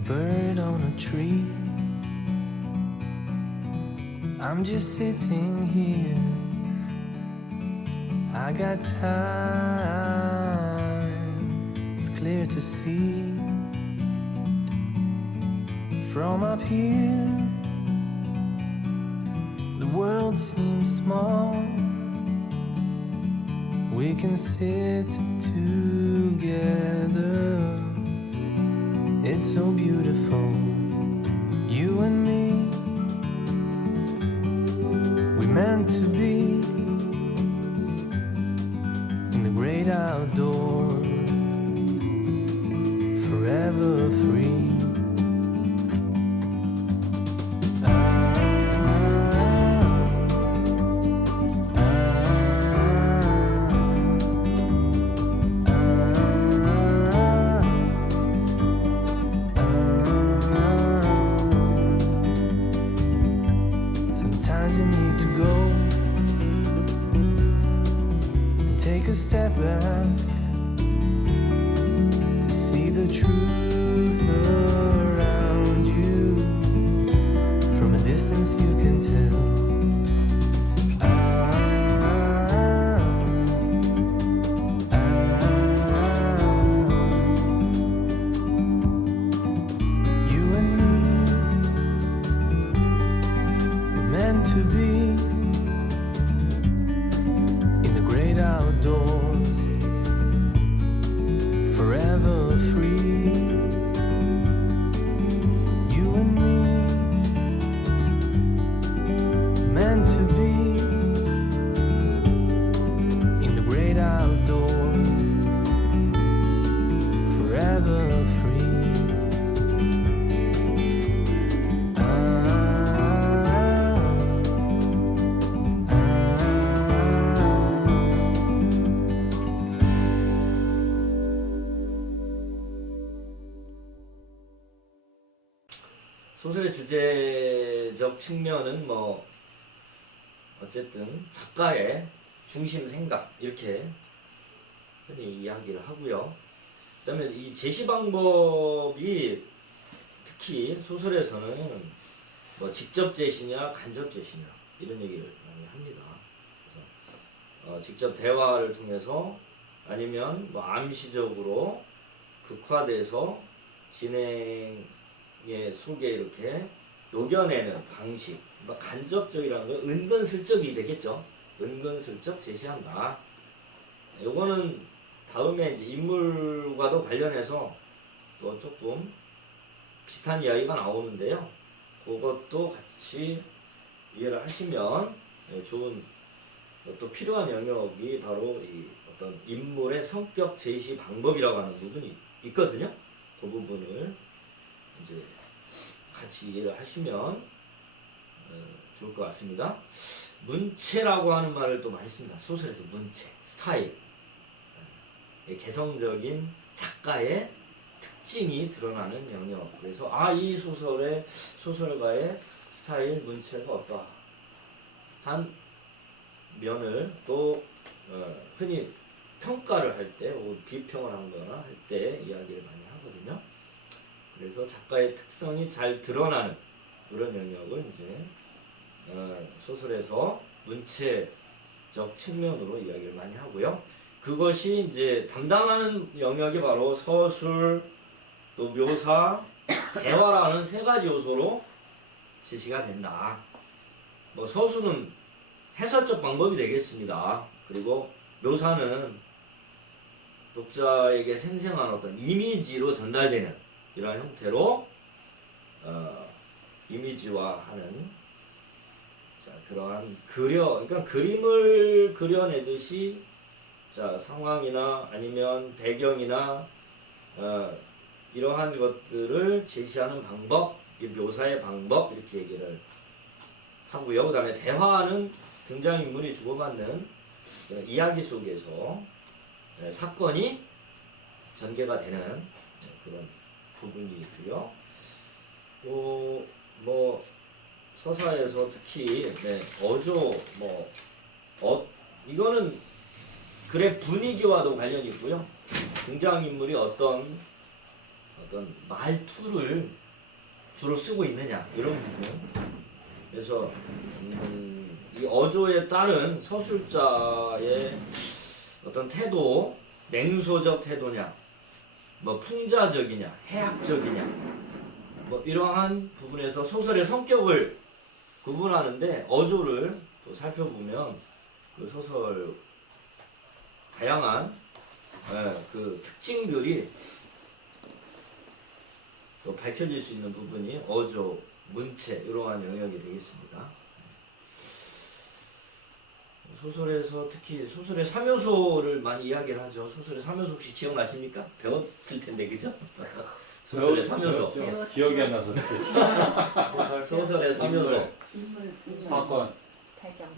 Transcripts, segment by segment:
a bird on a tree. I'm just sitting here. I got time. It's clear to see from up here. The world seems small. We can sit together. It's so beautiful, you and me. We meant to be in the great outdoors, forever free. Sometimes you need to go and take a step back to see the truth around you. From a distance you can tell. You and me were meant to be in the great outdoors, forever free. You and me meant to be in the great outdoors, forever free. 소설의 주제적 측면은 뭐 어쨌든 작가의 중심 생각 이렇게 흔히 이야기를 하고요. 그다음에 이 제시 방법이 특히 소설에서는 뭐 직접 제시냐 간접 제시냐 이런 얘기를 많이 합니다. 그래서 직접 대화를 통해서 아니면 뭐 암시적으로 극화돼서 진행의 속에 이렇게 녹여내는 방식, 뭐 간접적이라는 건 은근슬쩍이 되겠죠. 은근슬쩍 제시한다. 요거는 다음에 이제 인물과도 관련해서 또 조금 비슷한 이야기가 나오는데요. 그것도 같이 이해를 하시면 좋은 또 필요한 영역이 바로 이 어떤 인물의 성격 제시 방법이라고 하는 부분이 있거든요. 그 부분을 이제 같이 이해를 하시면 좋을 것 같습니다. 문체라고 하는 말을 또 많이 씁니다. 소설에서 문체, 스타일, 개성적인 작가의 특징이 드러나는 영역. 그래서 이 소설의 소설가의 스타일, 문체가 어떠한 면을 또 흔히 평가를 할 때, 혹은 비평을 하거나 할 때 이야기를 많이 하거든요. 그래서 작가의 특성이 잘 드러나는 그런 영역을 이제 소설에서 문체적 측면으로 이야기를 많이 하고요. 그것이 이제 담당하는 영역이 바로 서술, 또 묘사, 대화라는 세 가지 요소로 제시가 된다. 뭐 서술은 해설적 방법이 되겠습니다. 그리고 묘사는 독자에게 생생한 어떤 이미지로 전달되는 이러한 형태로 이미지화하는 그러한 그러니까 그림을 그려내듯이 상황이나 아니면 배경이나 이러한 것들을 제시하는 방법, 묘사의 방법 이렇게 얘기를 하고요. 그 다음에 대화는 등장인물이 주고받는 이야기 속에서 사건이 전개가 되는 그런 부분이 있고요. 뭐 서사에서 특히 어조 이거는 글의 분위기와도 관련이 있고요. 등장인물이 어떤 어떤 말투를 주로 쓰고 있느냐 이런 부분. 그래서 이 어조에 따른 서술자의 어떤 태도, 냉소적 태도냐, 뭐 풍자적이냐, 해학적이냐, 뭐 이러한 부분에서 소설의 성격을 구분하는데 어조를 또 살펴보면 그 소설 다양한 그 특징들이 또 밝혀질 수 있는 부분이 어조, 문체 이러한 영역이 되겠습니다. 소설에서 특히 소설의 3요소를 많이 이야기를 하죠. 소설의 3요소 혹시 기억나십니까? 배웠을 텐데 그죠? 소설의 3요소. 기억이 안 나서. 소설의 3요소. 인물, 사건. 배경,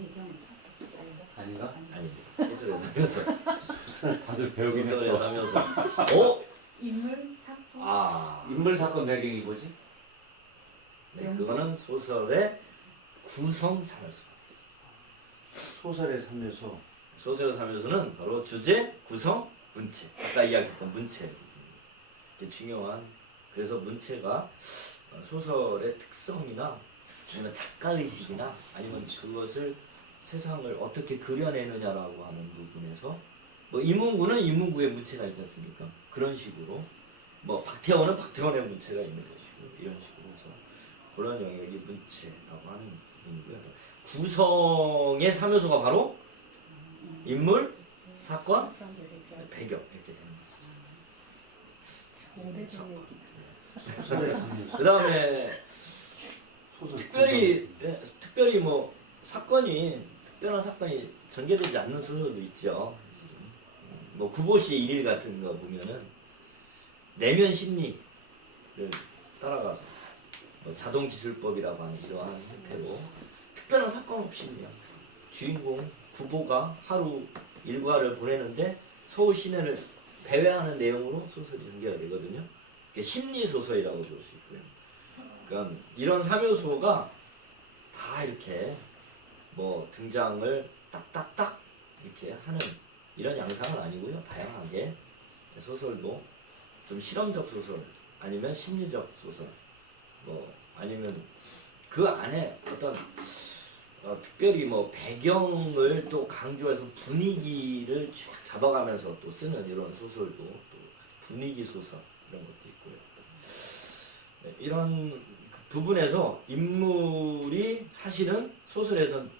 아닌가? 아니, 소설의 3요소. 다들 배우긴 소설의 했어. 3요소. 오! 인물, 사건, 아, 인물 사건 배경이 뭐지? 네, 그거는 소설의 구성 3요소. 소설의 3요소. 소설의 3요소는 바로 주제, 구성, 문체. 아까 이야기했던 문체. 이게 중요한. 그래서 문체가 소설의 특성이나 아니면 작가의식이나 아니면 그것을 세상을 어떻게 그려내느냐라고 하는 부분에서 뭐 이문구는 이문구의 문체가 있지 않습니까? 그런 식으로 뭐 박태원은 박태원의 문체가 있는 것이고 이런 식으로 해서 그런 영역이 문체라고 하는 부분이고요. 구성의 3요소가 바로 인물, 사건, 배경 이렇게 되는 거죠. 소설의 3요소. 그 다음에 소설 특별히 뭐 특별한 사건이 전개되지 않는 소설도 있죠. 뭐 구보시의 일일 같은 거 보면은 내면 심리를 따라가서 뭐 자동기술법이라고 하는 이러한 형태로 특별한 사건 없이 그냥 주인공 구보가 하루 일과를 보내는데 서울 시내를 배회하는 내용으로 소설이 전개가 되거든요. 그게 심리 소설이라고 볼 수 있고요. 그러니까 이런 3요소가 다 이렇게 뭐 등장을 딱딱딱 이렇게 하는 이런 양상은 아니고요. 다양하게 소설도 좀 실험적 소설 아니면 심리적 소설 뭐 아니면 그 안에 어떤 특별히 뭐 배경을 또 강조해서 분위기를 쫙 잡아가면서 또 쓰는 이런 소설도 또 분위기 소설 이런 것도 있고요. 네, 이런 부분에서 인물이 사실은 소설에선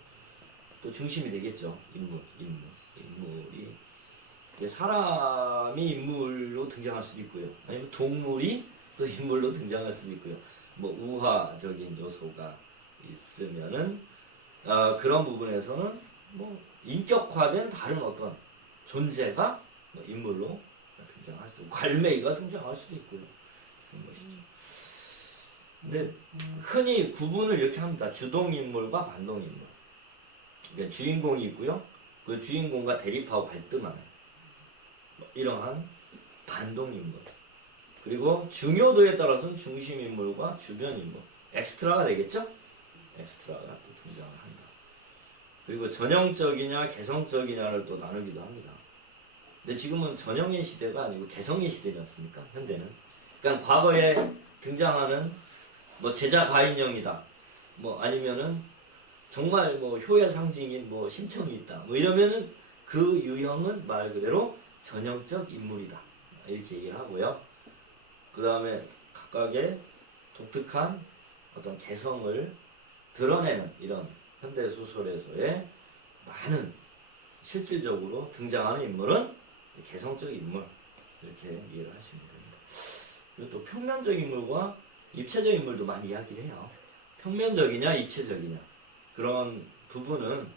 또 중심이 되겠죠. 인물이 사람이 인물로 등장할 수도 있고요. 아니면 동물이 또 인물로 등장할 수도 있고요. 뭐 우화적인 요소가 있으면은 그런 부분에서는 뭐 인격화된 다른 어떤 존재가 뭐 인물로 등장할 수도 있고 괄매이가 등장할 수도 있고요. 그런 것이죠. 근데 흔히 구분을 이렇게 합니다. 주동인물과 반동인물. 그러니까 주인공이 있고요. 그 주인공과 대립하고 갈등하는 뭐 이러한 반동인물. 그리고 중요도에 따라서는 중심인물과 주변인물. 엑스트라가 되겠죠? 엑스트라가 또 등장을 한다. 그리고 전형적이냐 개성적이냐를 또 나누기도 합니다. 근데 지금은 전형의 시대가 아니고 개성의 시대지 않습니까? 현대는. 그러니까 과거에 등장하는 뭐 제자 가인형이다. 뭐 아니면은 정말 뭐 효의 상징인 뭐 심청이 있다. 뭐 이러면은 그 유형은 말 그대로 전형적 인물이다. 이렇게 얘기를 하고요. 그 다음에 각각의 독특한 어떤 개성을 드러내는 이런 현대 소설에서의 많은 실질적으로 등장하는 인물은 개성적 인물 이렇게 이해를 하시면 됩니다. 그리고 또 평면적 인물과 입체적 인물도 많이 이야기를 해요. 평면적이냐 입체적이냐 그런 부분은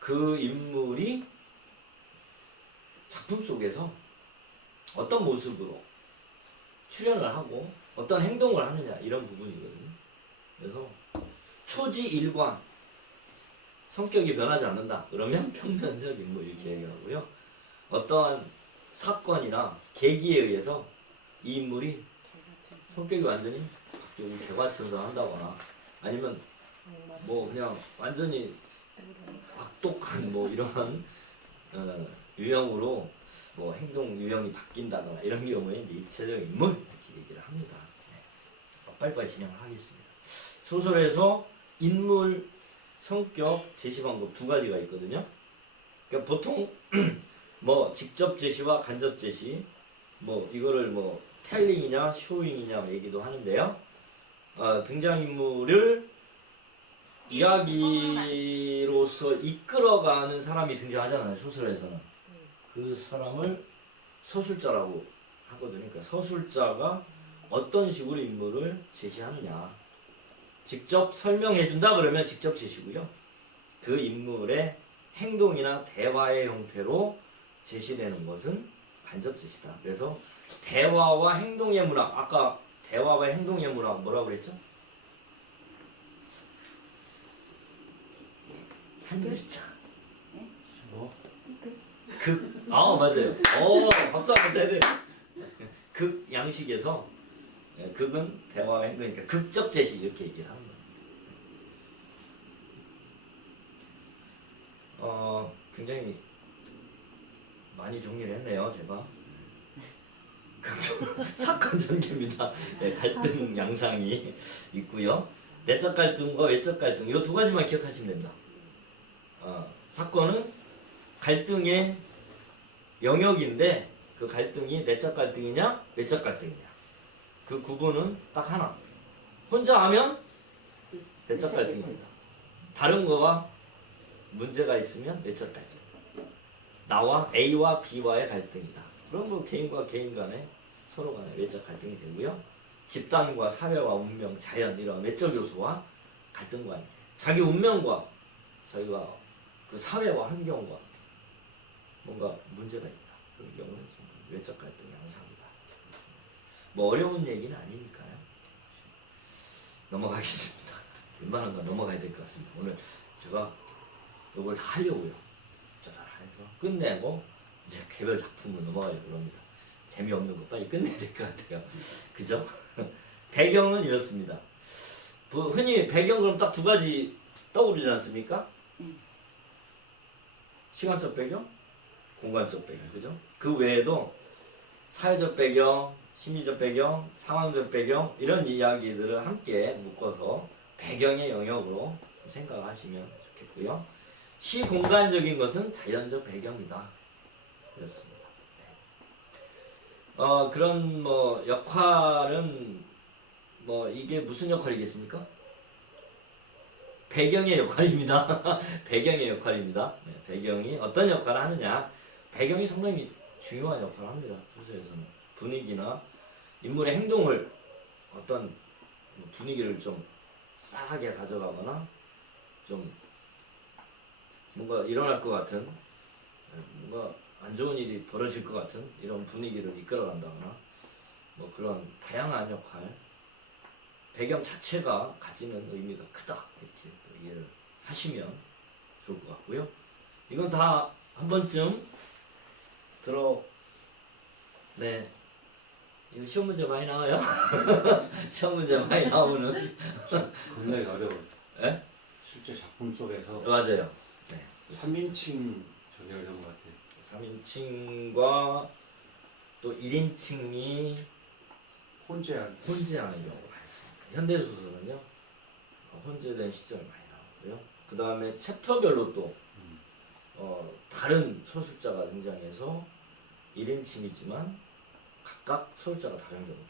그 인물이 작품 속에서 어떤 모습으로 출연을 하고 어떤 행동을 하느냐 이런 부분이거든요. 그래서 초지일관 성격이 변하지 않는다 그러면 평면적 인물 이렇게 얘기하고요. 어떠한 사건이나 계기에 의해서 이 인물이 성격이 완전히 바뀌고 개과천선한다거나 아니면 뭐 그냥 완전히 악독한 뭐 이러한 유형으로 뭐 행동 유형이 바뀐다거나 이런 경우에 이제 입체적 인물 이렇게 얘기를 합니다. 네. 빨리빨리 진행을 하겠습니다. 소설에서 인물 성격 제시 방법 두 가지가 있거든요. 그러니까 보통 뭐 직접 제시와 간접 제시, 뭐 이거를 뭐 텔링이냐 쇼잉이냐 얘기도 하는데요. 등장인물을 이야기로서 이끌어가는 사람이 등장하잖아요. 소설에서는 그 사람을 서술자라고 하거든요. 그러니까 서술자가 어떤 식으로 인물을 제시하느냐, 직접 설명해준다 그러면 직접 제시고요. 그 인물의 행동이나 대화의 형태로 제시되는 것은 간접 제시다. 그래서 대화와 행동의 문학, 아까 대화와 행동의 문학 뭐라고 그랬죠? 한 글자. 뭐? 맞아요. 박수 한번 쳐야 돼요. 극 양식에서 극은 대화와 행동이니까 극적 제시 이렇게 얘기를 하는 거예요. 굉장히 많이 정리를 했네요, 제가. 사건 전개입니다. 네, 갈등 양상이 있고요. 내적 갈등과 외적 갈등, 이 두 가지만 기억하시면 됩니다. 사건은 갈등의 영역인데 그 갈등이 내적 갈등이냐 외적 갈등이냐 그 구분은 딱 하나. 혼자 하면 내적 갈등입니다. 다른 거가 문제가 있으면 외적 갈등. 나와 A와 B와의 갈등이다. 그럼 뭐 개인과 개인 간에 서로 간에 외적 갈등이 되고요. 집단과 사회와 운명, 자연 이런 외적 요소와 갈등 관계. 자기 운명과 자기가 그 사회와 환경과 뭔가 문제가 있다. 그런 경우는 외적 갈등의 양상이다. 뭐 어려운 얘기는 아니니까요. 넘어가겠습니다. 웬만한 건 넘어가야 될 것 같습니다. 오늘 제가 이걸 다 하려고요. 해서 끝내고 이제 개별 작품으로 넘어가려고 합니다. 재미없는 거 빨리 끝내야 될 것 같아요. 그죠? 배경은 이렇습니다. 흔히 배경 그럼 딱 두 가지 떠오르지 않습니까? 시간적 배경, 공간적 배경, 그죠? 그 외에도 사회적 배경, 심리적 배경, 상황적 배경 이런 이야기들을 함께 묶어서 배경의 영역으로 생각하시면 좋겠고요. 시공간적인 것은 자연적 배경이다. 그렇습니다. 그런 뭐 역할은 뭐 이게 무슨 역할이겠습니까? 배경의 역할입니다. 배경의 역할입니다. 네, 배경이 어떤 역할을 하느냐. 배경이 상당히 중요한 역할을 합니다. 소설에서는 분위기나 인물의 행동을 어떤 분위기를 좀 싸하게 가져가거나 좀 뭔가 일어날 것 같은 뭔가 안 좋은 일이 벌어질 것 같은 이런 분위기를 이끌어간다거나 뭐 그런 다양한 역할 배경 자체가 가지는 의미가 크다 이렇게 또 이해를 하시면 좋을 것 같고요. 이건 다 한 번쯤 네 이거 시험 문제 많이 나와요? 시험 문제 많이 나오는 굉장히 어려워. 예? 실제 작품 속에서 맞아요. 네. 3인칭 저기 어려운 것 같아요. 3인칭과 또 1인칭이 혼재한. 혼재하는 경우가 많습니다. 현대소설은요 혼재된 시점이 많이 나오고요. 그 다음에 챕터별로 또 다른 서술자가 등장해서 1인칭이지만 각각 서술자가 다른 경우도 있고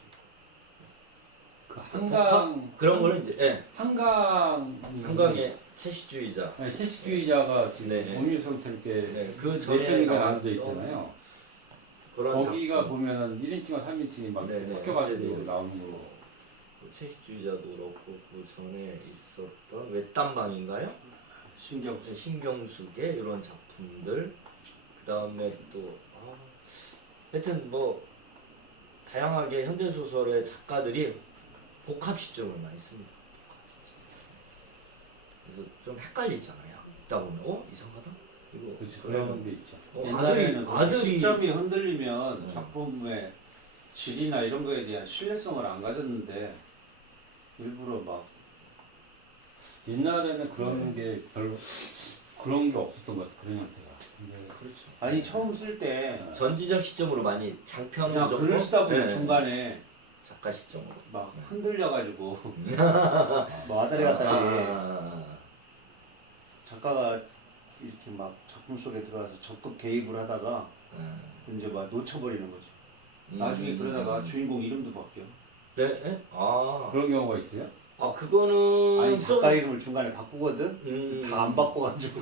그 한강 그런 거는 이제 예. 한강의 채식주의자 네, 채식주의자가 지금 네네. 오밀성태롭게 네, 그 몇 전에 편이가 앉아 있잖아요. 그런 거기가 작품. 보면은 1인칭과 3인칭이 막 네네. 섞여가지고 네네. 나오는 거. 그 채식주의자도 그렇고 그 전에 있었던 외딴방인가요? 신경숙의 이런 작품들 그 다음에 또 하여튼 뭐 다양하게 현대소설의 작가들이 복합 시점을 많이 씁니다. 그래서 좀 헷갈리잖아요. 있다 보면 이상하다? 이거 그렇지, 그런 게 있죠. 옛날에는 아들이 시점이 흔들리면 작품의 질이나 이런 거에 대한 신뢰성을 안 가졌는데 일부러 막 옛날에는 그런 게 별로 그런 게 없었던 것 같아. 그런 형태가. 근데 그렇죠. 아니 처음 쓸 때 전지적 시점으로 많이 장편으로 그냥 글을 쓰다 보면 네. 중간에 작가 시점으로. 막 흔들려가지고 뭐 왔다리 갔다리 아, 작가가 이렇게 막 작품 속에 들어가서 적극 개입을 하다가 이제 막 놓쳐버리는 거지. 나중에 그러다가 주인공 이름도 바뀌어. 네? 네? 아, 그런 경우가 있어요? 아 그거는 아니 좀 작가 이름을 중간에 바꾸거든. 다 안 바꿔가지고.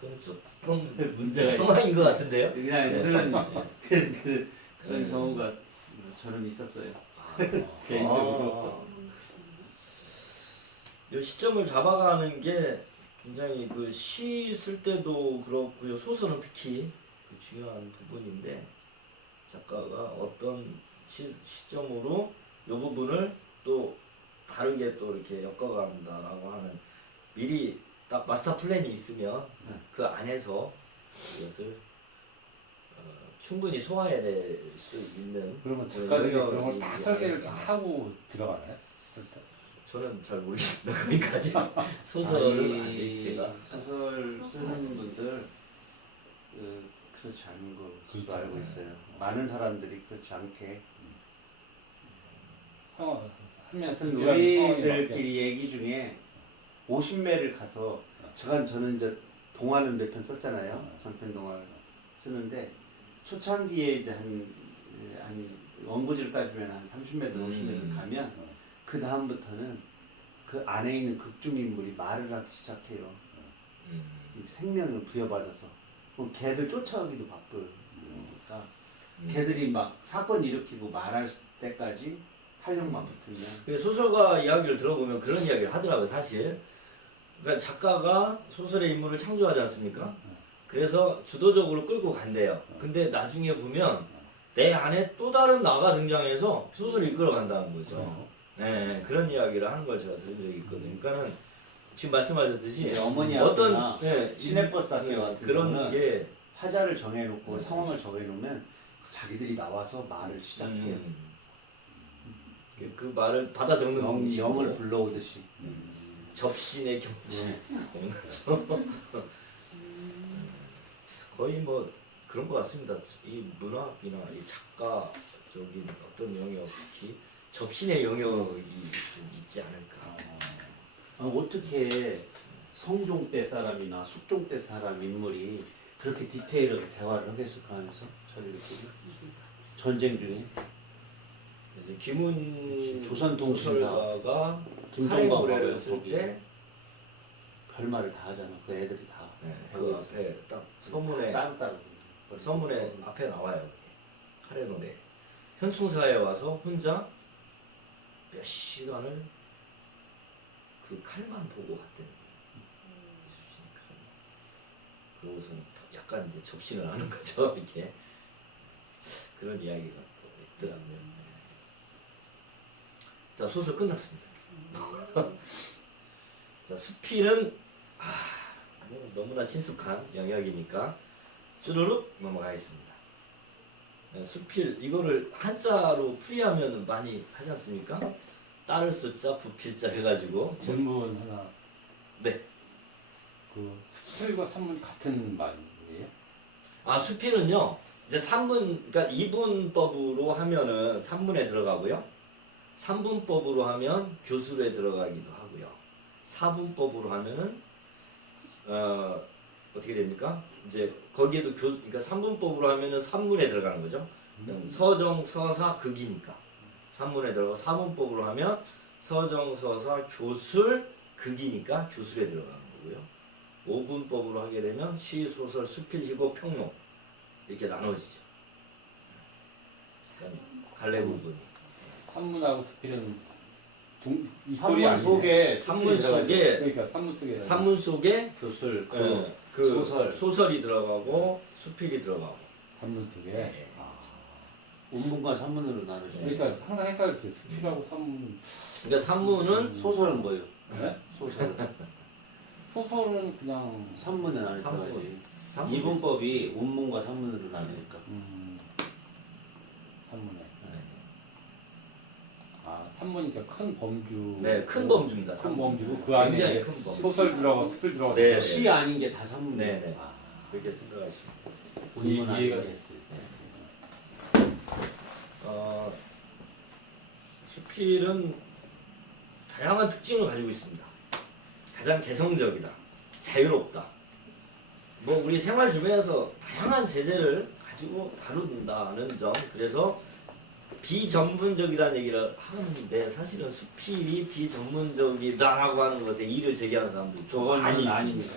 그건 조금 문제가 상황인 것 같은데요. 그냥 그런 경우가 저는 있었어요. 개인적으로. 이 시점을 잡아가는 게 굉장히 그 시 쓸 때도 그렇고요. 소설은 특히 그 중요한 부분인데 작가가 어떤 시점으로 이 부분을 또 다르게 또 이렇게 엮어간다라고 하는 미리 딱 마스터 플랜이 있으면 그 안에서 이것을 충분히 소화해낼 수 있는 그러면 그 작가들이 그런 영역이 걸 다 설계를 다 아닐까. 하고 들어가나요? 저는 잘 모르겠습니다. 거기까지 소설은 아직 제가 소설 쓰는 분들 그렇지 않은 걸로 그것도 알고 있어요. 많은 사람들이 그렇지 않게. 상황 한면 하여튼 우리들끼리 얘기 중에 50매를 가서 저는 이제 동화는 몇 편 썼잖아요. 장편 동화를 쓰는데 초창기에 이제 한 원고지를 따지면 한 30매들 50매들 가면 그 다음부터는 그 안에 있는 극중 인물이 말을 하기 시작해요. 이 생명을 부여받아서 그럼 걔들 쫓아가기도 바쁘니까 걔들이 막 사건 일으키고 말할 때까지 탄력만 붙으면 그 소설가 이야기를 들어보면 그런 이야기를 하더라고요. 사실 그러니까 작가가 소설의 인물을 창조하지 않습니까? 그래서 주도적으로 끌고 간대요. 근데 나중에 보면 내 안에 또 다른 나가 등장해서 소설을 이끌어간다는 거죠. 네, 그런 이야기를 하는 걸 제가 들은 적이 있거든요. 그러니까는 지금 말씀하셨듯이 네, 어머니 어떤 학교나 네, 시내버스 학교 같은 그런 경우는 게 화자를 정해놓고 상황을 정해놓으면 자기들이 나와서 말을 시작해요. 그 말을 받아 적는 영을 불러오듯이. 접신의 경지 네. 거의 뭐 그런 것 같습니다. 이 문학이나 이 작가적인 어떤 영역, 특히 접신의 영역이 좀 있지 않을까. 어떻게 성종 때 사람이나 숙종 때 사람 인물이 그렇게 디테일하게 대화를 하겠을까 하면서 자기들끼리 전쟁 중에 이제 김훈 조선 통신사 소설가가 김정광 노래를 가면 쓸 거기 때 별말을 다 하잖아. 그 애들이 다 그 앞에 딱 서문에 따로따로 서문에 앞에 나와요. 카레 노래. 현충사에 와서 혼자 몇 시간을 그 칼만 보고 왔대요. 그러고서는 약간 이제 접신을 하는 거죠. 이렇게 그런 이야기가 또 있더라고요. 자, 소설 끝났습니다. 자, 수필은 뭐 너무나 친숙한 영역이니까 쭈루룩 넘어가겠습니다. 네, 수필 이거를 한자로 풀이하면 많이 하지 않습니까? 따를 숫자, 부필자 해가지고 질문 하나. 네. 그 수필과 산문 같은 말이에요? 아 수필은요 이제 3분 그러니까 2분법으로 하면은 3분에 들어가고요. 3분법으로 하면 교술에 들어가기도 하고요. 4분법으로 하면은 어떻게 됩니까? 이제 거기에도 그러니까 3분법으로 하면은 3문에 들어가는 거죠. 서정, 서사, 극이니까 3문에 들어가고 4분법으로 하면 서정, 서사, 교술, 극이니까 교술에 들어가는 거고요. 5분법으로 하게 되면 시, 소설, 수필, 희곡, 평론 이렇게 나눠지죠. 그러니까 갈래 부분이. 산문하고 수필은 이꼴이 산문 아니네. 속에 산문 속에 그러니까 산문 속에 산문 속에 교술 그 소설. 소설이 들어가고 수필이 들어가고. 산문 속에. 네. 아. 운문과 산문으로 나누죠. 그러니까 항상 헷갈렸어요. 수필하고 산문. 그러니까 산문은 소설은 뭐예요? 네? 소설은 소설은 그냥 산문은 안 산문. 들어가지. 산문. 이분법이 운문과 산문으로 나누니까. 산문에. 네. 아 산문이니까 큰 범주. 네, 큰 범주입니다. 큰 산문. 범주고 그 안에 굉장히 이제 큰 범주. 소설 들어가고 수필 들어가고. 네, 시 아닌 게 다 산문. 네네. 아, 그렇게 생각하시면. 운문 이해가 아니고. 됐어요. 수필은 다양한 특징을 가지고 있습니다. 가장 개성적이다, 자유롭다. 뭐 우리 생활 주변에서 다양한 재재를 가지고 다룬다는 점. 그래서 비전문적이라는 얘기를 하는데 사실은 수필이 비전문적이다라고 하는 것에 이의를 제기하는 사람들이 좀 많이 저거는 있습니다. 아닙니다.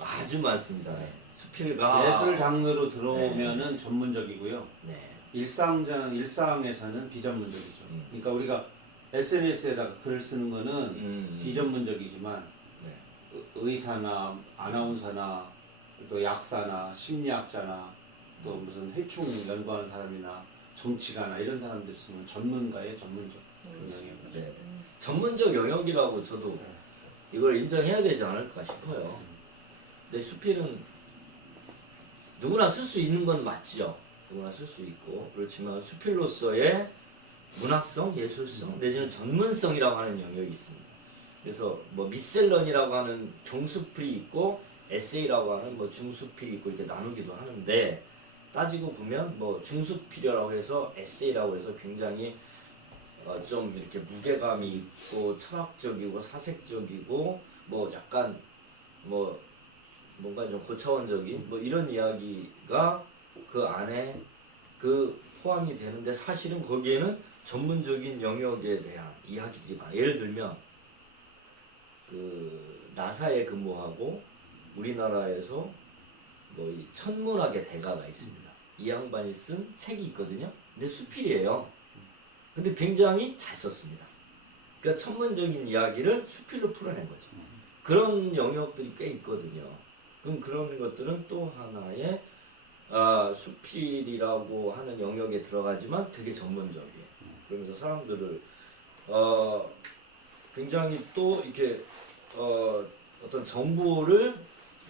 아주 많습니다. 네. 수필가 예술 장르로 들어오면은 전문적이고요. 네. 일상에서는 비전문적이죠. 그러니까 우리가 SNS에다가 글을 쓰는 거는 비전문적이지만 네. 의사나 아나운서나 또 약사나 심리학자나 또 무슨 해충 연구하는 사람이나 정치가나 이런 사람들 쓰면 전문가의 전문적 영역이죠. 네. 전문적 영역이라고 저도 이걸 인정해야 되지 않을까 싶어요. 근데 수필은 누구나 쓸 수 있는 건 맞죠. 누구나 쓸 수 있고 그렇지만 수필로서의 문학성, 예술성 내지는 전문성이라고 하는 영역이 있습니다. 그래서 뭐 미셀런이라고 하는 경수필이 있고 에세이라고 하는 뭐 중수필이 있고 이렇게 나누기도 하는데 따지고 보면 뭐 중수필이라고 해서 에세이라고 해서 굉장히 좀 이렇게 무게감이 있고 철학적이고 사색적이고 뭐 약간 뭐 뭔가 좀 고차원적인 뭐 이런 이야기가 그 안에 그 포함이 되는데 사실은 거기에는 전문적인 영역에 대한 이야기들이 많아요. 예를 들면 그 나사에 근무하고 우리나라에서 뭐 이 천문학의 대가가 있습니다. 이 양반이 쓴 책이 있거든요. 근데 수필이에요. 근데 굉장히 잘 썼습니다. 그러니까 천문적인 이야기를 수필로 풀어낸 거죠. 그런 영역들이 꽤 있거든요. 그럼 그런 것들은 또 하나의 수필이라고 하는 영역에 들어가지만 되게 전문적이에요. 그러면서 사람들을 굉장히 또 이렇게 어떤 정보를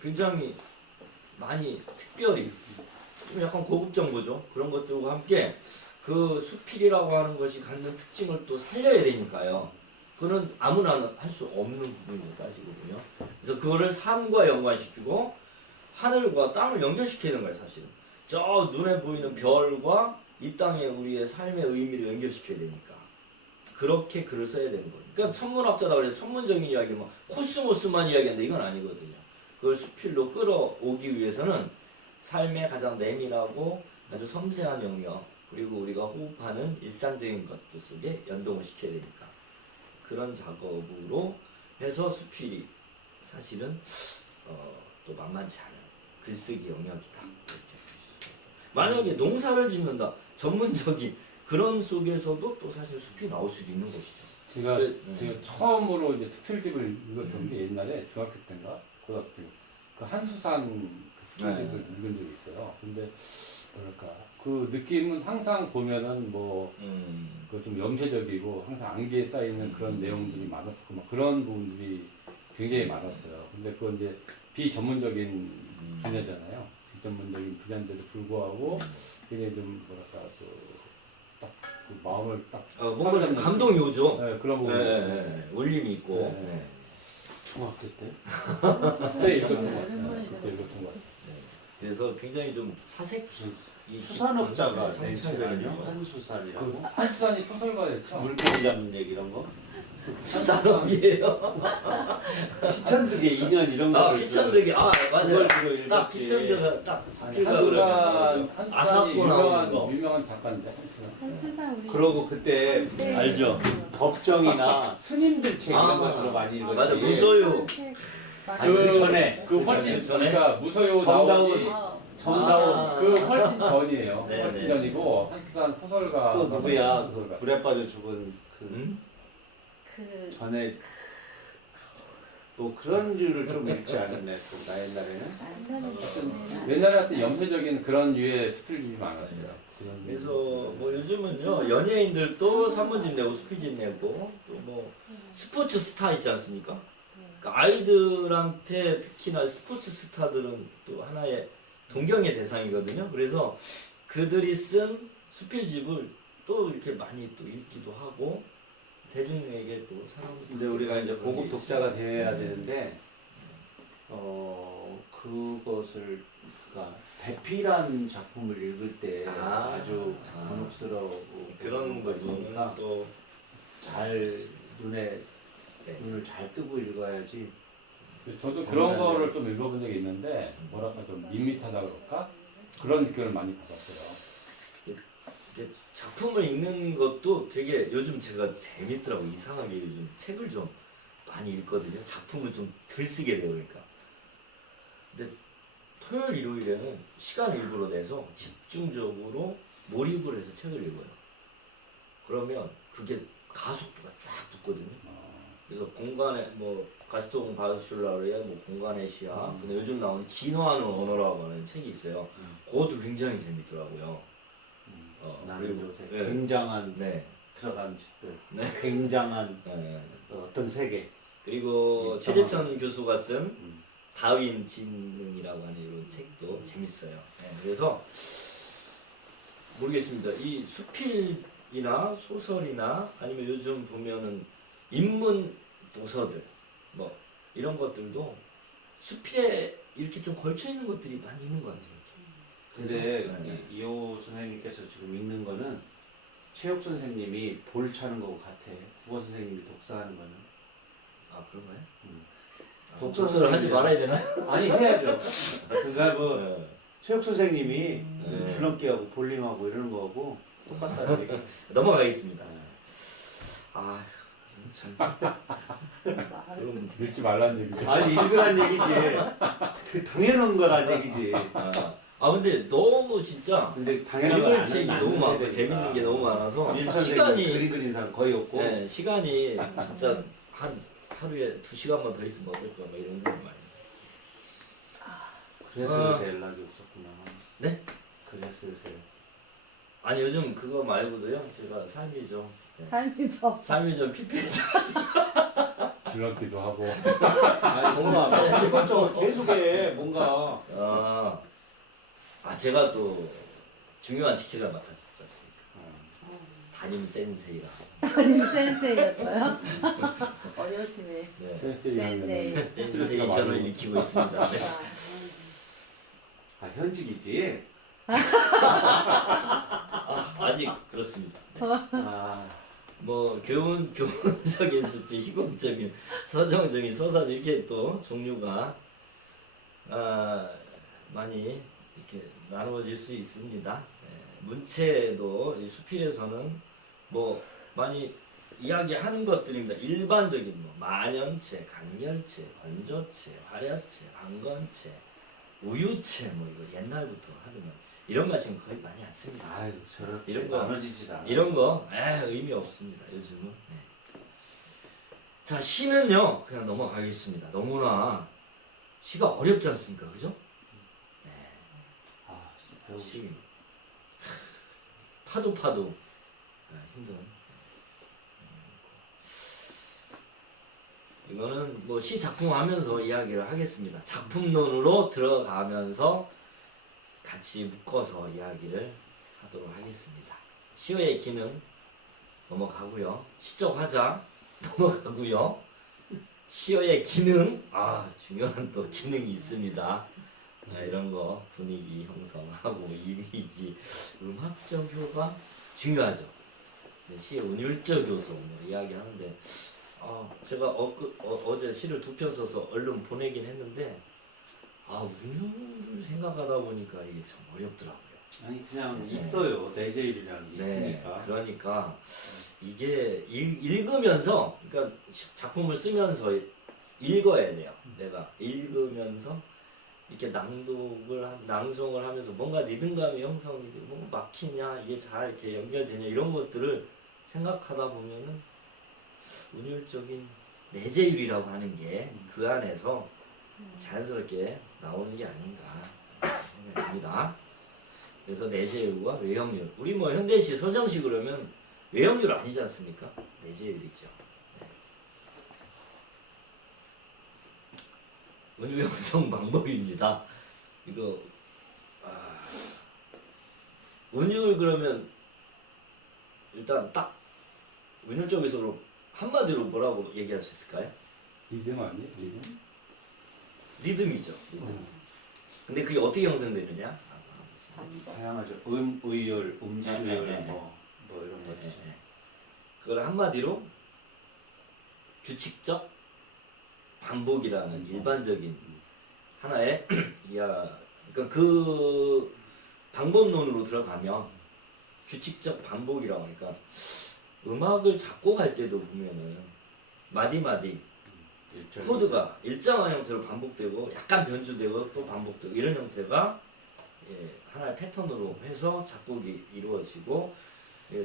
굉장히 많이 특별히 좀 약간 고급 정보죠. 그런 것들과 함께 그 수필이라고 하는 것이 갖는 특징을 또 살려야 되니까요. 그거는 아무나 할 수 없는 부분이니까 지금요. 그래서 그거를 삶과 연관시키고 하늘과 땅을 연결시켜야 되는 거예요, 사실은. 저 눈에 보이는 별과 이 땅에 우리의 삶의 의미를 연결시켜야 되니까. 그렇게 글을 써야 되는 거예요. 그러니까 천문학자다 그래서 천문적인 이야기, 뭐 코스모스만 이야기하는데 이건 아니거든요. 그걸 수필로 끌어오기 위해서는 삶의 가장 내밀하고 아주 섬세한 영역, 그리고 우리가 호흡하는 일상적인 것들 속에 연동을 시켜야 되니까. 그런 작업으로 해서 수필이 사실은 또 만만치 않은 글쓰기 영역이다. 만약에 농사를 짓는다, 전문적인 그런 속에서도 또 사실 수필이 나올 수도 있는 것이죠. 제가 네. 제가 처음으로 이제 수필집을 읽었던 게 옛날에 중학교 때인가 고등학교 때 그 한수산 그 수필집을 네. 읽은 적이 있어요. 근데 뭐랄까 그 느낌은 항상 보면은 뭐 그 좀 염세적이고 항상 안개에 쌓이는 그런 내용들이 많았고 막 그런 부분들이 굉장히 많았어요. 근데 그건 이제 비전문적인 분야잖아요. 비전문적인 분야인데도 불구하고 굉장히 좀 뭐랄까 그 마음을 딱 뭔가 좀 감동이 오죠. 네, 그런 부분. 울림이 있고. 네. 중학교 때? 그때 읽었던 것 같아요. 그때 읽었던 것 같아요. 그래서 굉장히 좀 사색 수산업자가 성찰적인 아니요? 영역. 한수산이라고? 그 한수산이 소설가였죠. 물고기 잡는 얘기 이런 거? 수산업이에요. 피천득의 인연 이런 거. 피천득이 맞아요. 그걸 딱 읽었지. 피천득은 딱 아니, 스필가 한수산이 아사코 나오는 거. 유명한 작가인데 한수산. 한수산 우리 그러고 그때 네. 알죠? 법정이나 스님들 책 이런 거 주로 많이 읽었지. 맞아, 무소유. 그 전에 그 훨씬 전에? 그러니까 무소유 정다운. 나오기 정다운. 그 훨씬 전이에요. 네, 훨씬 네. 전이고 한수산 소설가. 또 누구야? 그 소설가. 불에 빠져 죽은 그 응? 그 전에 뭐 그런 류를 좀 읽지 않았네. 또 나 옛날에는. 남편이 옛날에 같은 염세적인 그런 류의 스필들이 많았어요. 그런 그래서 뭐 요즘은요 연예인들도 산문집 내고 수필집 내고 또 뭐 스포츠 스타 있지 않습니까? 그러니까 아이들한테 특히나 스포츠 스타들은 또 하나의 동경의 대상이거든요. 그래서 그들이 쓴 수필집을 또 이렇게 많이 또 읽기도 하고 대중에게 또 사랑을. 근데 우리가 이제 그런 게 고급 독자가 있어요. 되어야 되는데 그것을 그러니까 대피란 작품을 읽을 때 아주 곤혹스러워 그런 부분은 또 잘 눈에 네. 눈을 잘 뜨고 읽어야지. 저도 그런 거를 좀 읽어본 적이 있는데 뭐랄까 좀 밋밋하다 그럴까 그런 느낌을 많이 받았어요. 이게 작품을 읽는 것도 되게 요즘 제가 재밌더라고. 이상하게 요즘 책을 좀 많이 읽거든요. 작품을 좀 들쓰게 돼요. 그러니까. 근데 토요일 일요일에는 시간 일부러 내서 집중적으로 몰입을 해서 책을 읽어요. 그러면 그게 가속도가 쫙 붙거든요. 그래서 공간에 뭐 가스톤 바우슐라르의 뭐 공간의 시야, 근데 요즘 나온 진화하는 언어라고 하는 책이 있어요. 그것도 굉장히 재밌더라고요. 나는 그리고, 요새 네. 굉장한 네. 들어간 책들, 네. 굉장한 네. 어떤 세계. 그리고 이 최재천 교수가 쓴 음. 다윈 지능이라고 하는 이런 책도 재밌어요. 네. 그래서 모르겠습니다. 이 수필이나 소설이나 아니면 요즘 보면은 인문 도서들 뭐 이런 것들도 수필에 이렇게 좀 걸쳐 있는 것들이 많이 있는 것 같아요. 근데 네. 이호 선생님께서 지금 읽는 거는 체육 선생님이 볼 차는 거 같아. 국어 선생님이 독서하는 거는. 아 그런가요? 아, 독서 독서를 하지 선생님이야. 말아야 되나요? 아니 해야죠. 그러니까 뭐 네. 체육 선생님이 네. 줄넘기하고 볼링하고 이러는 거하고 똑같다는 얘기. 넘어가겠습니다. 아 참. 그럼 읽지 말라는 얘기죠. 아니 읽으란 얘기지. 그 당연한 거란 얘기지. 근데 너무 진짜 근데 당연한 걸 읽을 아는 책이 너무 많고 재밌는 게 너무 많아서 민 선생님 시간이 그림 그린 사람 거의 없고. 네, 시간이 진짜 한 하루에 2시간만 더 있으면 어떨까 뭐 이런 생각 많이. 그래서 요새 연락이 없었구나. 네? 그래서 요새. 아니 요즘 그거 말고도요. 제가 삶이 좀 삶이 뭐 삶이 좀 피폐해져. 줄넘기도 하고. 아니 뭔가 이것저것 계속해 뭔가. 제가 또 중요한 직책을 맡았지 않습니까? 담임 센세이라. 담임 센세이였어요? 어려우시네. 네. 센세이. 센세이션을 익히고 있습니다. 네. 아 현직이지. 아직 그렇습니다. 네. 아 뭐 교훈적인 수필, 희곡적인, 서정적인 서사 이렇게 또 종류가 많이 이렇게 나누어질 수 있습니다. 문체도 이 수필에서는 뭐 많이 이야기하는 것들입니다. 일반적인 뭐 만연체, 간결체, 건조체, 화려체, 방건체, 우유체 뭐 이거 옛날부터 하면 이런 말 지금 거의 많이 안 씁니다. 아유 저렇게 이런 거 나눠지질 않아. 이런 거 의미 없습니다. 요즘은. 네. 자 시는요 그냥 넘어가겠습니다. 너무나 시가 어렵지 않습니까, 그죠? 네. 아 배우고 싶. 시 파도 힘든. 이거는 뭐 시 작품 하면서 이야기를 하겠습니다. 작품론으로 들어가면서 같이 묶어서 이야기를 하도록 하겠습니다. 시의 기능 넘어가고요. 시적 화자 넘어가고요. 시의 기능 중요한 또 기능이 있습니다. 이런 거 분위기 형성하고 이미지, 음악적 효과 중요하죠. 시의 운율적 요소 이야기하는데 제가 어제 시를 2편 써서 얼른 보내긴 했는데 운율을 생각하다 보니까 이게 참 어렵더라고요. 아니 그냥 네. 있어요. 내재율이라는 게 있으니까. 그러니까 이게 읽으면서 그러니까 작품을 쓰면서 읽어야 돼요. 내가 읽으면서 이렇게 낭송을 하면서 뭔가 리듬감이 형성이 되고 뭐 막히냐 이게 잘 이렇게 연결되냐 이런 것들을 생각하다 보면은 운율적인 내재율이라고 하는 게 그 안에서 자연스럽게 나오는 게 아닌가 생각합니다. 그래서 내재율과 외형률. 우리 뭐 현대시 서정시 그러면 외형률 아니지 않습니까? 내재율이죠. 네. 운율 형성 방법입니다. 이거 운율 그러면 일단 딱 운율 쪽에서 한마디로 뭐라고 얘기할 수 있을까요? 리듬 아니에요? 리듬? 리듬이죠. 리듬. 근데 그게 어떻게 형성되느냐? 다양하죠. 의열, 음수열 뭐 이런 거지. 그걸 한마디로 규칙적 반복이라는 일반적인 하나의 그러니까 그 방법론으로 들어가면 규칙적 반복이라고 하니까 음악을 작곡할 때도 보면은 마디마디 코드가 일정한 형태로 반복되고 약간 변주되고 또 반복되고 이런 형태가 하나의 패턴으로 해서 작곡이 이루어지고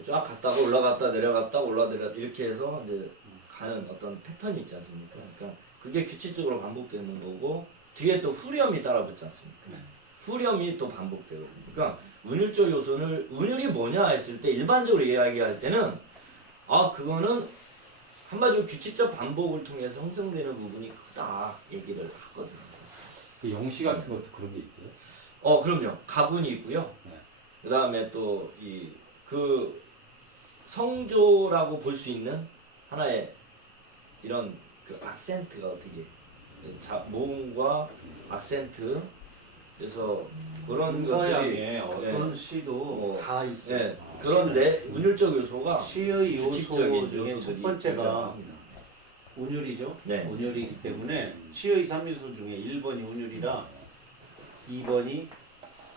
쫙 갔다가 올라갔다 내려갔다 올라내려 이렇게 해서 이제 가는 어떤 패턴이 있지 않습니까? 그러니까 그게 규칙적으로 반복되는 거고 뒤에 또 후렴이 따라 붙지 않습니까? 후렴이 또 반복되고 그러니까 운율적 요소를 운율이 뭐냐 했을 때 일반적으로 이야기할 때는 그거는 한마디로 규칙적 반복을 통해서 형성되는 부분이 크다 얘기를 하거든요. 그 영시 같은 것도 그런 게 있어요? 그럼요. 가군이 있고요. 네. 그 다음에 또 그 성조라고 볼 수 있는 하나의 이런 그 악센트가 어떻게 모음과 악센트 그래서 그런 서양의 것들이 어떤 시도 다 있어요. 그런데 운율적 요소가 시의 요소 규칙적인 중에 요소들이 첫 번째가 존재합니다. 운율이죠. 네. 운율이기 때문에 시의 3요소 중에 1번이 운율이라 2번이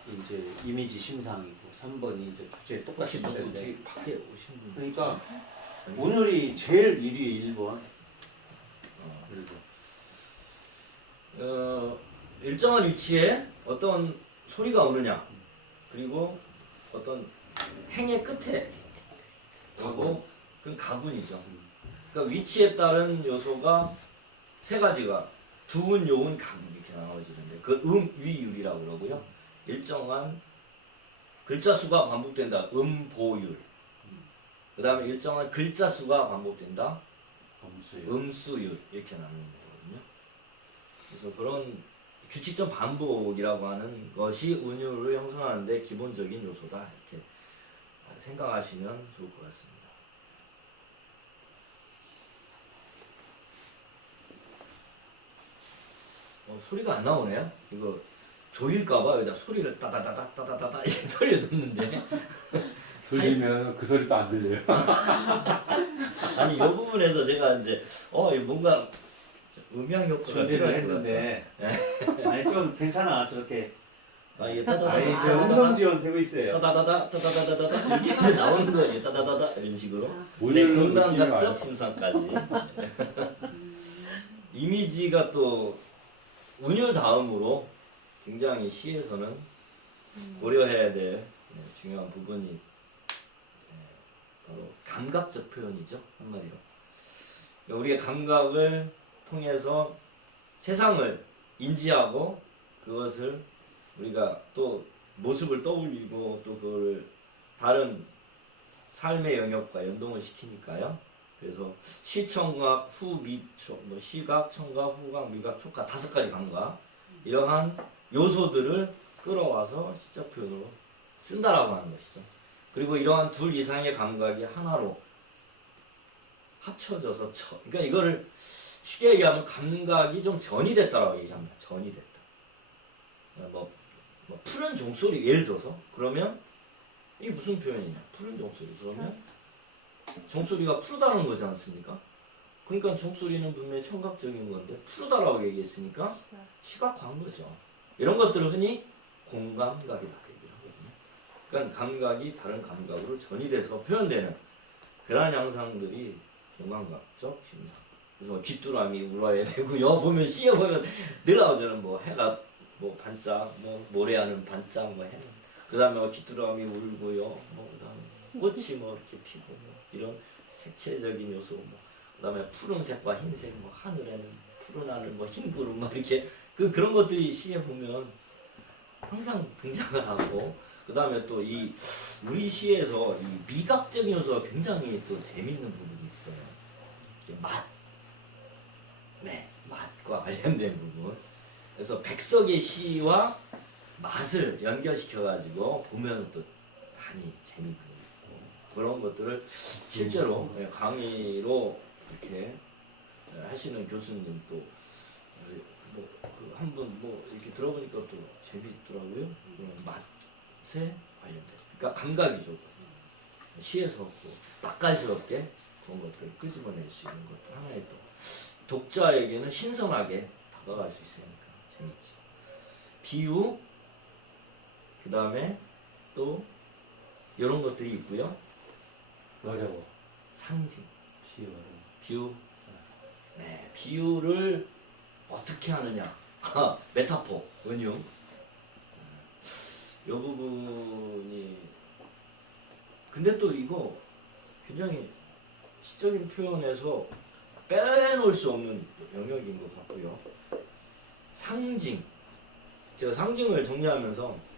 이제 이미지 심상이고 3번이 이제 주제 똑같이 혹시 주제인데 어떻게 밖에 오신 분? 그러니까 운율이 제일 1위에 1번. 일정한 위치에 어떤 소리가 오느냐 그리고 어떤 행의 끝에 하고 그건 가군이죠. 그러니까 위치에 따른 요소가 세 가지가 두운, 요운, 가군 이렇게 나눠지는데 그 위율이라고 그러고요. 일정한 글자 수가 반복된다. 보율. 그 다음에 일정한 글자 수가 반복된다. 음수율 이렇게 나누는 거거든요. 그래서 그런 규칙적 반복이라고 하는 것이 운율을 형성하는데 기본적인 요소다 이렇게 생각하시면 좋을 것 같습니다. 소리가 안 나오네요. 이거 조일까봐 여기다 소리를 따다다다다다다 이렇게 소리를 넣는데 들리면 그 소리도 안 들려요. 아니 이 부분에서 제가 이제 뭔가 음향 효과가 준비를 필요할 것 했는데 아니 좀 괜찮아 저렇게 이게 아니 따다다다 저 음성 지원 되고 있어요. 따다다다 이렇게 나오는 거예요. 따다다다 이런 식으로. 오늘은 건강각적 심상까지. 이미지가 또 운율 다음으로 굉장히 시에서는 고려해야 될 중요한 부분이 바로 감각적 표현이죠. 한마디로. 우리의 감각을 통해서 세상을 인지하고 그것을 우리가 또 모습을 떠올리고 또 그걸 다른 삶의 영역과 연동을 시키니까요. 그래서 시청각, 후미촉, 시각, 청각, 후각, 미각, 촉각 5가지 감각 이러한 요소들을 끌어와서 시적 표현으로 쓴다라고 하는 것이죠. 그리고 이러한 둘 이상의 감각이 하나로 합쳐져서 그러니까 이거를 쉽게 얘기하면 감각이 좀 전이 됐다라고 얘기합니다. 전이 됐다. 뭐 푸른 종소리 예를 들어서 그러면 이게 무슨 표현이냐? 푸른 종소리 그러면 종소리가 푸르다는 거지 않습니까? 그러니까 종소리는 분명히 청각적인 건데 푸르다라고 얘기했으니까 시각화한 거죠. 이런 것들을 흔히 공감각이라고 얘기를 하거든요. 그러니까 감각이 다른 감각으로 전이돼서 표현되는 그러한 양상들이 공감각적 심상. 그래서 귀뚜라미 울어야 되고요. 보면 시에 보면 늘 나오잖아요. 뭐 해가 뭐 반짝, 뭐 모래하는 반짝, 뭐 해는. 그다음에 귀뚜라미 울고요. 뭐 그다음에 꽃이 뭐 이렇게 피고 뭐 이런 색채적인 요소 뭐 그다음에 푸른색과 흰색 뭐 하늘에는 푸른 하늘 뭐 흰 구름 뭐 이렇게 그런 것들이 시에 보면 항상 등장을 하고 그다음에 또 이 우리 시에서 이 미각적인 요소가 굉장히 또 재미있는 부분이 있어요. 맛, 맛과 관련된 부분. 그래서 백석의 시와 맛을 연결시켜 가지고 보면 또 많이 재미있고 그런 것들을 실제로 강의로 이렇게 하시는 교수님 또 한 번 뭐 이렇게 들어보니까 또 재미있더라고요. 맛에 관련된. 그러니까 감각이죠. 시에서 또 맛깔스럽게 그런 것들을 끄집어낼 수 있는 것도 하나의 또 독자에게는 신선하게 다가갈 수 있으니까 재밌지. 비유, 그 다음에 또 이런 것들이 있고요. 어려워. 상징, 쉬워. 비유. 네, 비유를 어떻게 하느냐. 메타포, 은유. 이 부분이 근데 또 이거 굉장히 시적인 표현에서 빼놓을 수 없는 영역인 것 같고요. 상징. 제가 상징을 정리하면서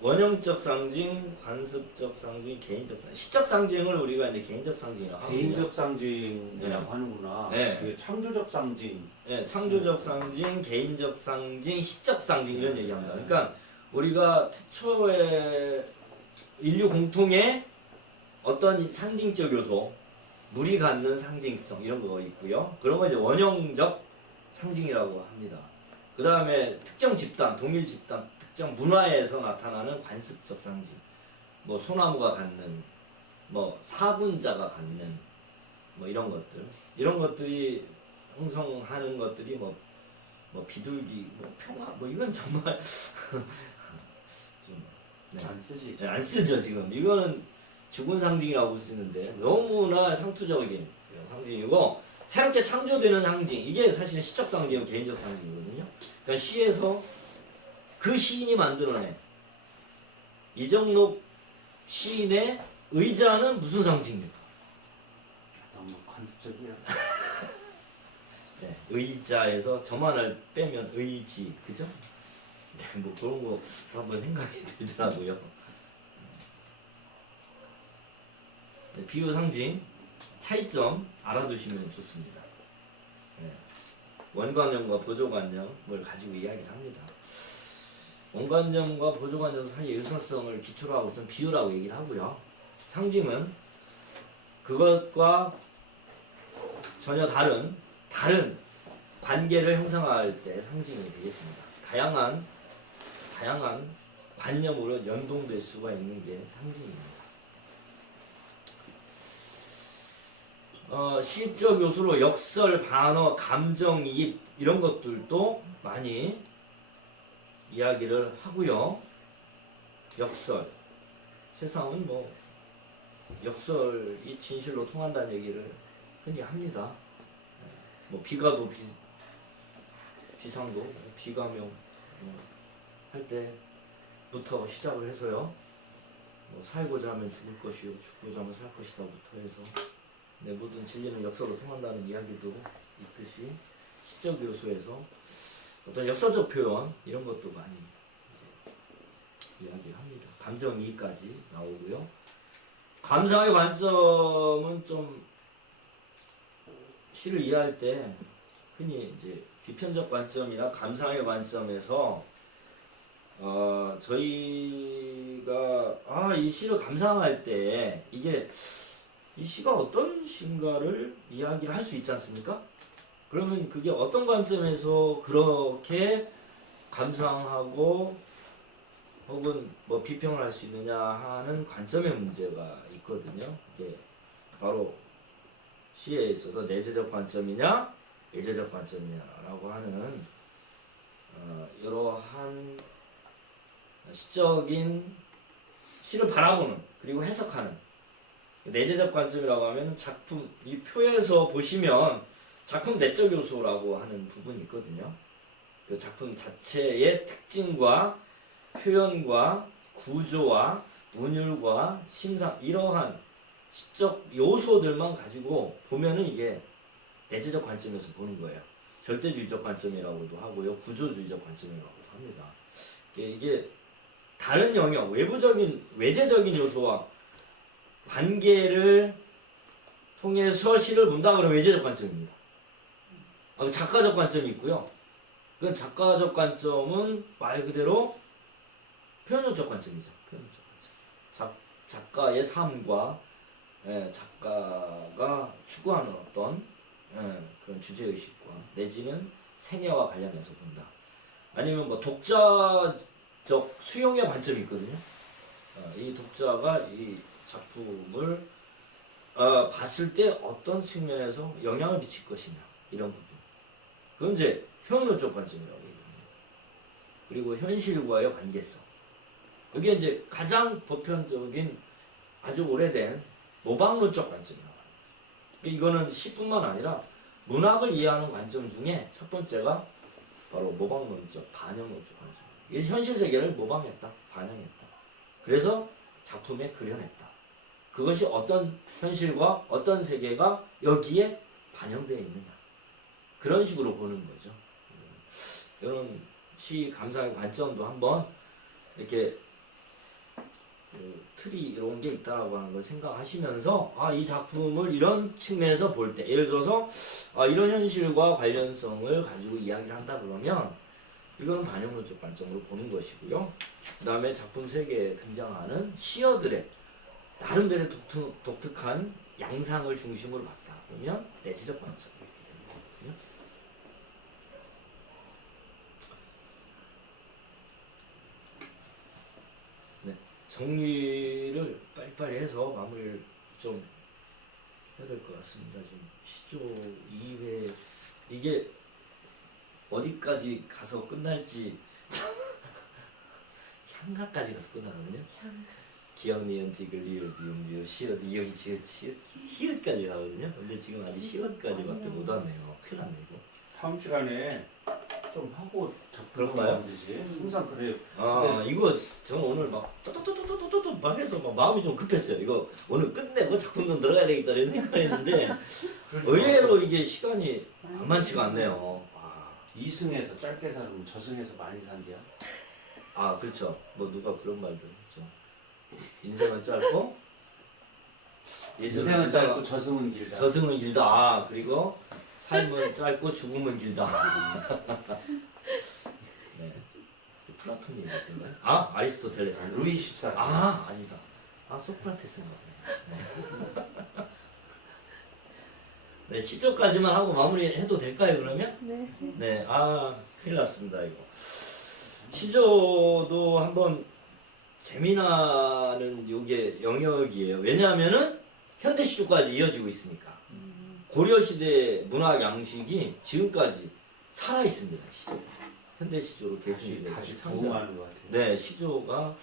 원형적 상징, 관습적 상징, 개인적 상징. 시적 상징을 우리가 이제 개인적 상징이라고 하고요. 개인적 상징이라고 네. 하는구나. 네. 그게 창조적 상징. 네, 창조적 상징, 개인적 상징, 시적 상징 이런 얘기합니다. 그러니까 우리가 태초에 인류 공통의 어떤 상징적 요소, 물이 갖는 상징성 이런 거 있고요. 그런 거 이제 원형적 상징이라고 합니다. 그 다음에 특정 집단, 동일 집단, 특정 문화에서 나타나는 관습적 상징, 뭐 소나무가 갖는, 뭐 사분자가 갖는, 뭐 이런 것들, 이런 것들이 형성하는 것들이 뭐 비둘기, 뭐 평화, 뭐 이건 정말 좀 네. 안 쓰지. 네, 안 쓰죠 지금. 이거는 죽은 상징이라고 쓰는데 너무나 상투적인 상징이고 새롭게 창조되는 상징 이게 사실 시적 상징이고 개인적 상징이거든요. 그러니까 시에서 그 시인이 만들어낸 이정록 시인의 의자는 무슨 상징입니까? 너무 관습적이야. 네, 의자에서 저만을 빼면 의지, 그죠? 네, 뭐 그런 거 한번 생각이 들더라고요. 네, 비유 상징 차이점 알아두시면 좋습니다. 네, 원관념과 보조관념을 가지고 이야기를 합니다. 원관념과 보조관념 사이의 일사성을 기초로 하고선 비유라고 얘기를 하고요. 상징은 그것과 전혀 다른 관계를 형성할 때 상징이 되겠습니다. 다양한 관념으로 연동될 수가 있는 게 상징입니다. 시적 요소로 역설, 반어, 감정이입 이런 것들도 많이 이야기를 하고요. 역설. 세상은 뭐 역설이 진실로 통한다는 얘기를 흔히 합니다. 뭐 비가도 비상도 비가명 할 때부터 시작을 해서요. 뭐 살고자 하면 죽을 것이요 죽고자 하면 살 것이다부터 해서 내 모든 진리는 역설로 통한다는 이야기도 있듯이 시적 요소에서 어떤 역사적 표현 이런 것도 많이 이야기합니다. 감정이입까지 나오고요. 감상의 관점은 좀 시를 이해할 때 흔히 이제 비편적 관점이나 감상의 관점에서 저희가 이 시를 감상할 때 이게 이 시가 어떤 시인가를 이야기를 할 수 있지 않습니까? 그러면 그게 어떤 관점에서 그렇게 감상하고 혹은 뭐 비평을 할 수 있느냐 하는 관점의 문제가 있거든요. 이게 바로 시에 있어서 내재적 관점이냐 예제적 관점이냐라고 하는 이러한 시적인 시를 바라보는 그리고 해석하는 내재적 관점이라고 하면 작품 이 표에서 보시면 작품 내적 요소라고 하는 부분이 있거든요. 그 작품 자체의 특징과 표현과 구조와 운율과 심상 이러한 시적 요소들만 가지고 보면은 이게 내재적 관점에서 보는 거예요. 절대주의적 관점이라고도 하고요. 구조주의적 관점이라고도 합니다. 이게 다른 영역, 외재적인 요소와 관계를 통해서 시를 본다 그러면 외재적 관점입니다. 작가적 관점이 있고요. 그 작가적 관점은 말 그대로 표현적 관점이죠. 표현적 관점. 작가의 삶과 작가가 추구하는 어떤 그런 주제의식과 내지는 생애와 관련해서 본다. 아니면 뭐 독자적 수용의 관점이 있거든요. 이 독자가 이 작품을 봤을 때 어떤 측면에서 영향을 미칠 것이냐 이런 부분. 그건 이제 효능론적 관점이라고 얘기합니다. 그리고 현실과의 관계성. 그게 이제 가장 보편적인 아주 오래된 모방론적 관점이라고 합니다. 이거는 시뿐만 아니라 문학을 이해하는 관점 중에 첫 번째가 바로 모방론적, 반영론적 관점. 이 현실 세계를 모방했다, 반영했다. 그래서 작품에 그려냈다. 그것이 어떤 현실과 어떤 세계가 여기에 반영되어 있느냐. 그런 식으로 보는 거죠. 이런 시 감상의 관점도 한번 이렇게 틀이 이런 게 있다라고 하는 걸 생각하시면서 이 작품을 이런 측면에서 볼 때 예를 들어서 이런 현실과 관련성을 가지고 이야기를 한다 그러면 이거는 반영론적 관점으로 보는 것이고요. 그 다음에 작품 세계에 등장하는 시어들의 나름대로 독특한 양상을 중심으로 봤다 그러면 내지적 관점 이렇게 되는 거거든요. 네, 정리를 빨리빨리 해서 마무리를 좀 해야 될 것 같습니다. 지금 시조 2회 이게 어디까지 가서 끝날지 향가까지 가서 끝나거든요. 기억, 니은, 디귿, 리을, 미음, 미음, 시옷, 이응, 지읒, 시읒, 히읗까지 가거든요. 근데 지금 아직 시옷까지밖에 못 왔네요. 큰일 났네 이거. 다음 시간에 좀 하고 그럴까요? 되지. 항상 그래요. 이거 저는 오늘 막 또또또또또또 막 해서 막 마음이 좀 급했어요. 이거 오늘 끝내고 작품 좀 들어가야 되겠다 이런 생각했는데 의외로 이게 시간이 만만치가 않네요. 2승에서 짧게 살면 저승에서 많이 산대요. 그렇죠. 뭐 누가 그런 말도 했죠. 인생은 짧고 인생은 짧고 저승은 길다. 저승은 길다. 그리고 삶은 짧고 죽음은 길다. 네. 플라톤이 있던가요? 아리스토텔레스. 루이 14세. 아니다. 소크라테스인가 보네. 네, 시조까지만 하고 마무리해도 될까요, 그러면? 네. 네, 큰일 났습니다, 이거. 시조도 한번 재미나는 요게 영역이에요. 왜냐하면은 현대 시조까지 이어지고 있으니까. 고려 시대 문학 양식이 지금까지 살아 있습니다. 시조. 현대 시조로 계승이 되고 다시 부흥하는 것 같아요. 네, 시조가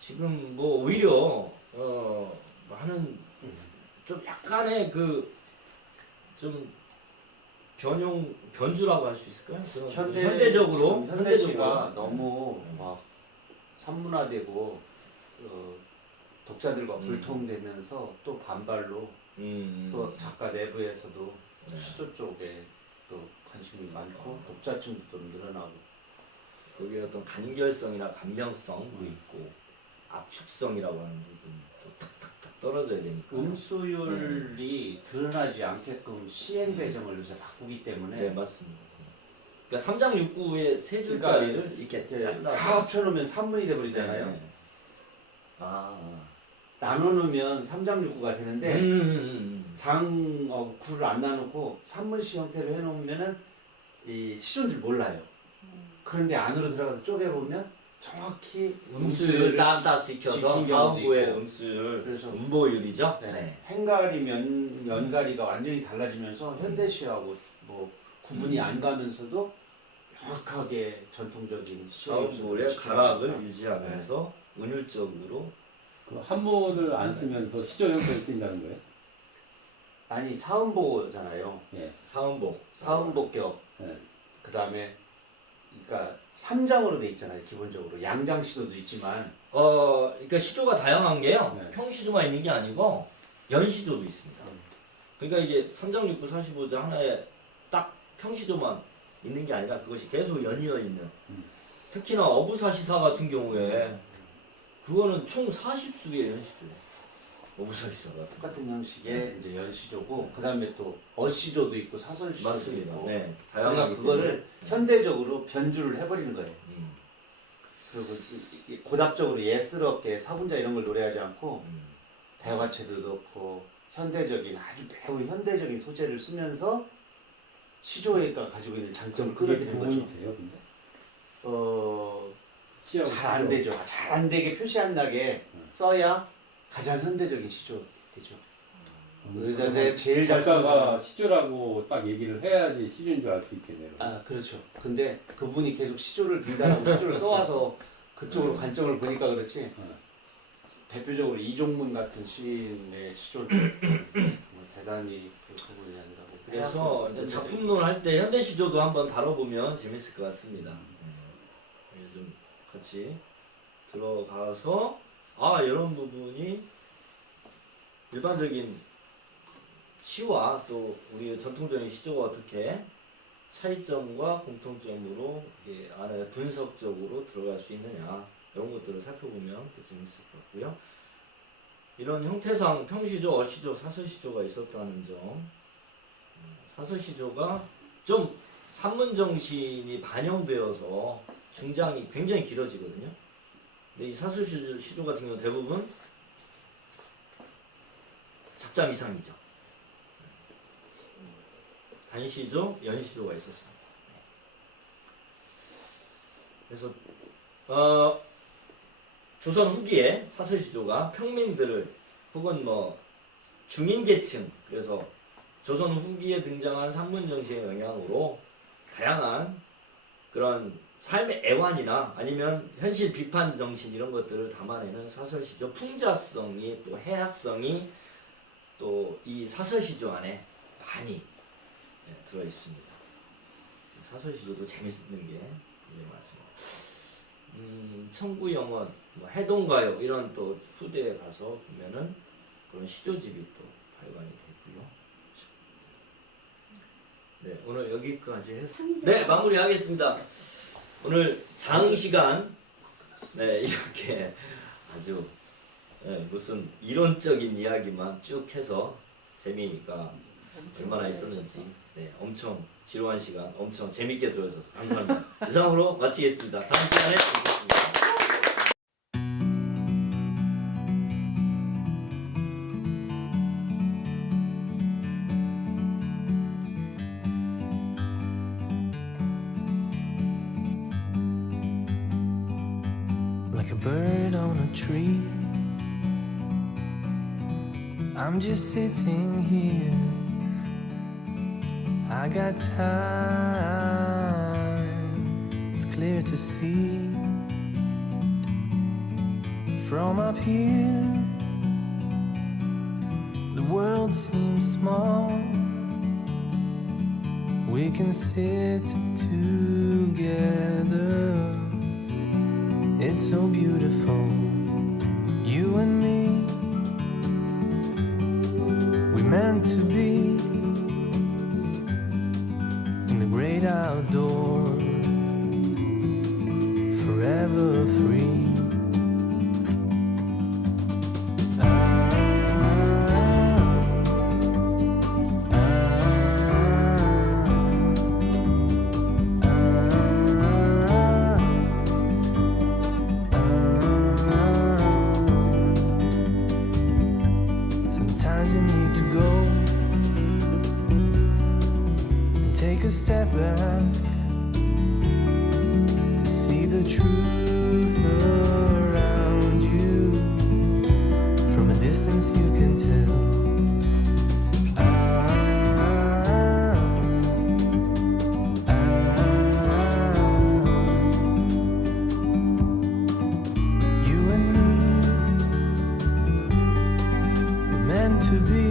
지금 뭐 오히려 하는 좀 약간의 좀 변주라고 할 수 있을까요? 현대적으로 현대시가 너무 막 산문화되고 독자들과 불통되면서 또 반발로 또 작가 내부에서도 네. 시조 쪽에 또 관심이 많고 독자층도 좀 늘어나고 거기에 어떤 간결성이나 감명성도 있고 압축성이라고 하는 부분이 또 탁탁탁 떨어져야 되니까. 음수율이 드러나지 않게끔 시행 배정을 요새 바꾸기 때문에 네, 맞습니다. 그러니까 3장 6구의 세 줄짜리를 이렇게 다 잘라 합쳐놓으면 3문이 돼버리잖아요. 네. 나눠놓으면 3장 6구가 되는데 음. 구를 안 나누고 3문시 형태로 해놓으면은 이 시조인 줄 몰라요. 그런데 안으로 들어가서 쪼개보면 정확히 음수율 딱딱 지켜서 지킨 경우도 4음부의 있고. 음수율, 그래서 음보율이죠. 네. 행가리 면가리가 완전히 달라지면서 현대시하고 뭐 구분이 안 가면서도 정확하게 전통적인 시의 4음부의 가락을 유지하면서 운율적으로 그 한문을 안 쓰면서 시조 형태를 띈다는 거예요? 아니 사음보잖아요. 예. 4음보. 사음보격. 네. 그 다음에 그러니까 3장으로 돼 있잖아요. 기본적으로 양장 시도도 있지만 그러니까 시조가 다양한 게요. 네. 평시조만 있는 게 아니고 연시조도 있습니다. 그러니까 이게 3장 6구 45자 하나에 딱 평시조만 있는 게 아니라 그것이 계속 연이어 있는. 특히나 어부사시사 같은 경우에 그거는 총 40수의 연시조예요. 어부사시사가. 똑같은 형식의 이제 연시조고 그 다음에 또 어시조도 있고 사설시조도 맞습니다. 있고 네. 그러니까 다양하게 그거를 현대적으로 변주를 해버리는 거예요. 그리고 고답적으로 예스럽게 사분자 이런 걸 노래하지 않고 대화체도 넣고 현대적인 아주 매우 현대적인 소재를 쓰면서 시조가 가지고 있는 장점을 끌어들이는 거죠. 구분이 돼요, 근데? 잘 안 시조. 되죠. 잘 안 되게 표시 안 나게 써야 가장 현대적인 시조 되죠. 제가 제일 잘 쓰는 작가가 사람. 시조라고 딱 얘기를 해야지 시조인 줄 알 수 있겠네요. 아 그렇죠. 근데 그분이 계속 시조를 비난하고 시조를 써와서 그쪽으로 관점을 보니까 그렇지. 대표적으로 이종문 같은 시인의 시조를 정말 대단히 그 부분이 아니라고. 그래서 이제 작품론을 할 때 현대 시조도 한번 다뤄보면 재밌을 것 같습니다. 좀 같이 들어가서 이런 부분이 일반적인 시와 또 우리 전통적인 시조가 어떻게 차이점과 공통점으로 안에 분석적으로 들어갈 수 있느냐 이런 것들을 살펴보면 또 재밌을 것 같고요. 이런 형태상 평시조, 어시조, 사설시조가 있었다는 점, 사설시조가 좀 산문정신이 반영되어서 중장이 굉장히 길어지거든요. 근데 이 사설시조 같은 경우는 대부분 작장 이상이죠. 단시조, 연시조가 있었습니다. 그래서 조선 후기에 사설시조가 평민들을 혹은 뭐 중인계층, 그래서 조선 후기에 등장한 산문정신의 영향으로 다양한 그런 삶의 애환이나 아니면 현실 비판 정신 이런 것들을 담아내는 사설시조 풍자성이 또 해학성이 또 이 사설시조 안에 많이 들어있습니다. 사설시조도 재밌는 게 많습니다. 청구영원, 뭐 해동가요 이런 또 후대에 가서 보면은 그런 시조집이 또 발간이 되고요. 네, 오늘 여기까지 해서 네 마무리하겠습니다. 오늘 장시간 이렇게 아주 무슨 이론적인 이야기만 쭉 해서 재미니까 얼마나 있었는지 엄청 지루한 시간 엄청 재밌게 들어줘서 감사합니다. 이상으로 마치겠습니다. 다음 시간에 뵙겠습니다. Like a bird on a tree, I'm just sitting here. I got time, it's clear to see. From up here, the world seems small. We can sit together. It's so beautiful, you and me. We meant to be in the great outdoors, forever free. Sometimes you need to go and take a step back to see the truth around you. From a distance you can tell. You and me were meant to be